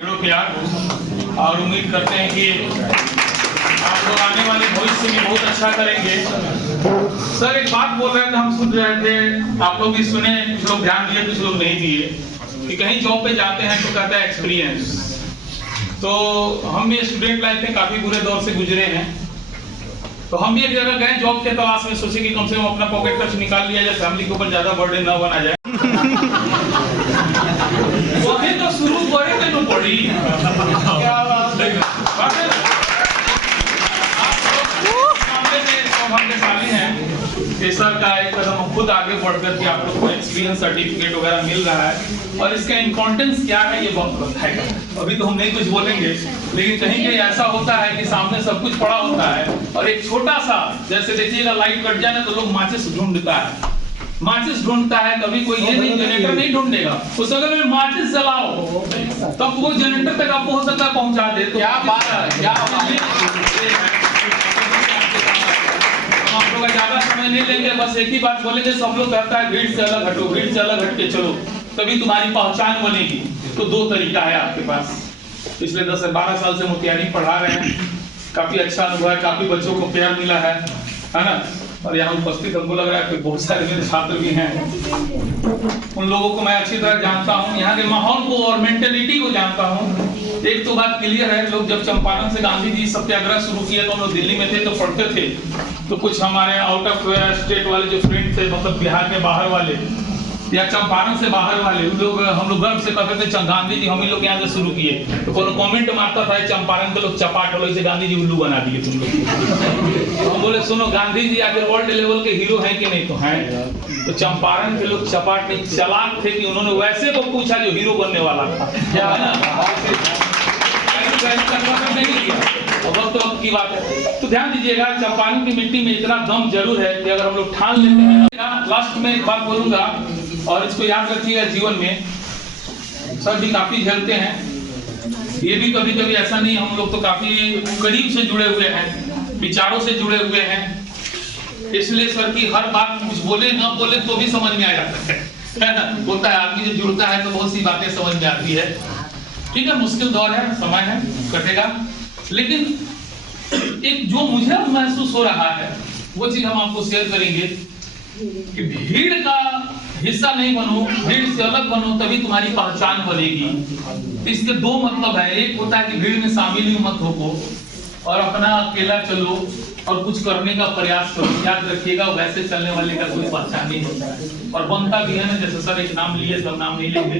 प्यार और उम्मीद करते हैं कि आप लोग आने वाले भविष्य में बहुत अच्छा करेंगे। सर एक बात बोल रहे थे, हम सुन रहे थे, आप लोग भी सुने, कुछ लोग ध्यान दिए कुछ लोग नहीं दिए, कि कहीं जॉब पे जाते हैं तो कहता है एक्सपीरियंस। तो हम भी स्टूडेंट लाइफ में काफी बुरे दौर से गुजरे हैं, तो हम भी एक जगह गए जॉब के तलाश में, सोचे कि कम से कम अपना पॉकेट खर्च निकाल लिया जाए, फैमिली के ऊपर ज्यादा बर्डन न बना जाए। वही तो शुरू करे तो पड़ी क्या बात है। सौभाग्यशाली हैं कि सर का एक कदम खुद आगे बढ़ करके आप लोग को एक्सपीरियंस सर्टिफिकेट वगैरह मिल रहा है, और इसका इम्पोर्टेंस क्या है ये बहुत बताएगा। अभी तो हम नहीं कुछ बोलेंगे, लेकिन कहीं कहीं ऐसा होता है कि सामने सब कुछ पड़ा होता है और एक छोटा सा, जैसे देखिएगा लाइट कट जाए तो लोग माचिस ढूंढता है, माचिस ढूंढता है, कभी कोई ये नहीं जनरेटर नहीं ढूंढेगा, उस अगर में माचिस जलाओ तब वो जनरेटर तक आपको हो सकता है पहुंचा दे। तो क्या बात है, क्या आप लोग ज्यादा समय नहीं लेंगे, बस एक ही बात बोलेंगे, सब लोग कहता है भीड़ से अलग हटो, भीड़ से अलग हट के चलो, तभी तुम्हारी पहचान बनेगी। तो दो तरीका है आपके पास। पिछले 10 से 12 साल से मोतिहारी पढ़ा रहे हैं, काफी अच्छा अनुभव है, काफी बच्चों को प्यार मिला है ना। और यहाँ उपस्थित हमको लग रहा है कि बहुत सारे मेरे छात्र भी हैं, उन लोगों को मैं अच्छी तरह जानता हूँ, यहाँ के माहौल को और मेंटेलिटी को जानता हूँ। एक तो बात क्लियर है, लोग जब चंपारण से गांधी जी सत्याग्रह शुरू किया तो हम लोग दिल्ली में थे तो पढ़ते थे, तो कुछ हमारे आउट ऑफ स्टेट वाले जो फ्रेंड थे, मतलब बिहार के बाहर वाले या चंपारण से बाहर वाले, लोग हम लोग गर्व से कहते थे गांधी जी हम ही लोग यहाँ से शुरू किए, तो कोई कमेंट मारता था चंपारण के लोग चपाट हो, इसे गांधी जी उल्लू बना दिए तुम लोग। हम बोले सुनो, गांधी जी आगे वर्ल्ड लेवल के हीरो हैं कि नहीं? तो हैं। तो चंपारण के लोग चपाट नहीं, चालाक थे कि उन्होंने वैसे को पूछा जो हीरो बनने वाला था, क्या है ना, नहीं किया। वक्त की बात है, तो ध्यान दीजिएगा, चंपारण की मिट्टी में इतना दम जरूर है कि अगर हम लोग ठान लेते हैं। लास्ट में एक बात बोलूंगा और इसको याद रखिएगा, जीवन में सर भी काफी झेलते हैं, ये भी कभी कभी ऐसा नहीं, हम लोग तो काफी करीब से जुड़े हुए हैं, विचारों से जुड़े हुए हैं, इसलिए सर की हर बात कुछ बोले ना बोले तो भी समझ में आ जाता है ना। होता है आदमी जो जुड़ता है तो बहुत सी बातें समझ में आती है। ठीक है, मुश्किल दौर है, समय है, कटेगा, लेकिन एक जो मुझे महसूस हो रहा है वो चीज हम आपको शेयर करेंगे कि भीड़ का हिस्सा नहीं बनो, भीड़ से अलग बनो, तभी तुम्हारी पहचान बनेगी। इसके दो मतलब है, एक होता है कि भीड़ में शामिल ही मत हो और अपना अकेला चलो और कुछ करने का प्रयास करो। याद रखिएगा, वैसे चलने वाले का कोई पहचान नहीं होता है, और बनता भी है ना, जैसे सर एक नाम लिए, सब नाम नहीं लेंगे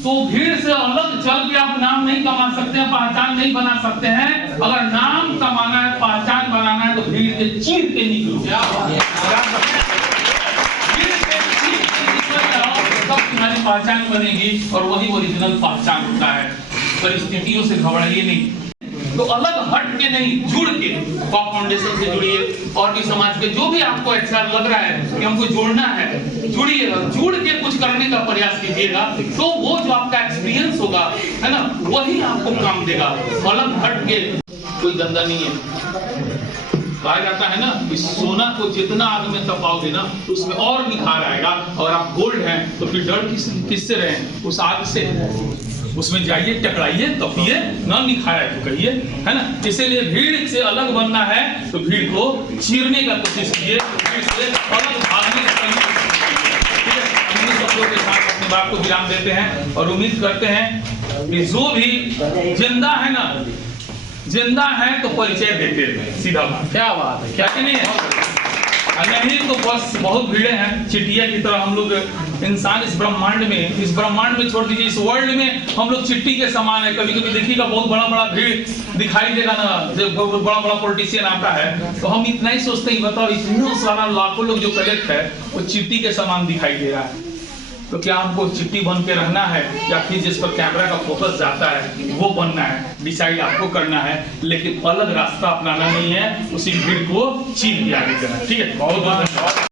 तो भीड़ से अलग चल के आप नाम नहीं कमा सकते हैं, पहचान नहीं बना सकते हैं। अगर नाम कमाना है, पहचान बनाना है, तो भीड़ के चीर के निकलो, तब तुम्हारी पहचान बनेगी, और वही ओरिजिनल पहचान होता है। परिस्थितियों से घबराइए नहीं, तो अलग हट के नहीं, जुड़ के कॉप फाउंडेशन से जुड़िए, और भी समाज के जो भी आपको अच्छा लग रहा है कि हमको जोड़ना है, जुड़िएगा, जुड़ के कुछ करने का प्रयास कीजिएगा, तो वो जो आपका एक्सपीरियंस होगा है ना, वही आपको काम देगा। अलग हट के कोई धंधा नहीं है। कहा जाता है ना कि सोना को जितना आग में तपाओगे ना तो उसमें और निखार आएगा, और आप गोल्ड हैं तो फिर डर किससे रहे? उस आग से, उसमें जाइए, टकराइए, तपिए, न निखारा तो कहिए, है ना। इसीलिए भीड़ से अलग बनना है तो भीड़ को चीरने का कोशिश कीजिए, भीड़ से अलग भागने का ठीक है। हम सब लोग के साथ अपनी बात को विराम देते हैं और उम्मीद करते हैं कि जो भी जिंदा है ना, जिंदा है तो परिचय देते हैं, सीधा बात। क्या बात है, क्या कि नहीं है? नहीं तो बस बहुत भीड़े हैं, चिट्टिया की तरह हम लोग इंसान इस ब्रह्मांड में छोड़ दीजिए, इस वर्ल्ड में हम लोग चिट्टी के समान है। कभी कभी देखिएगा बहुत बड़ा बड़ा भीड़ दिखाई देगा ना, जब बड़ा बड़ा पॉलिटिशियन आता है तो हम इतना ही सोचते हैं, बताओ इतना सारा लाखों लोग जो कलेक्ट है वो चिट्टी के समान दिखाई दे रहा है। तो क्या हमको चिट्टी बन के रहना है, या फिर जिस पर कैमरा का फोकस जाता है वो बनना है? डिसाइड आपको करना है, लेकिन अलग रास्ता अपनाना नहीं है, उसी भीड़ को चीर के आगे करना है। ठीक है, बहुत बहुत धन्यवाद।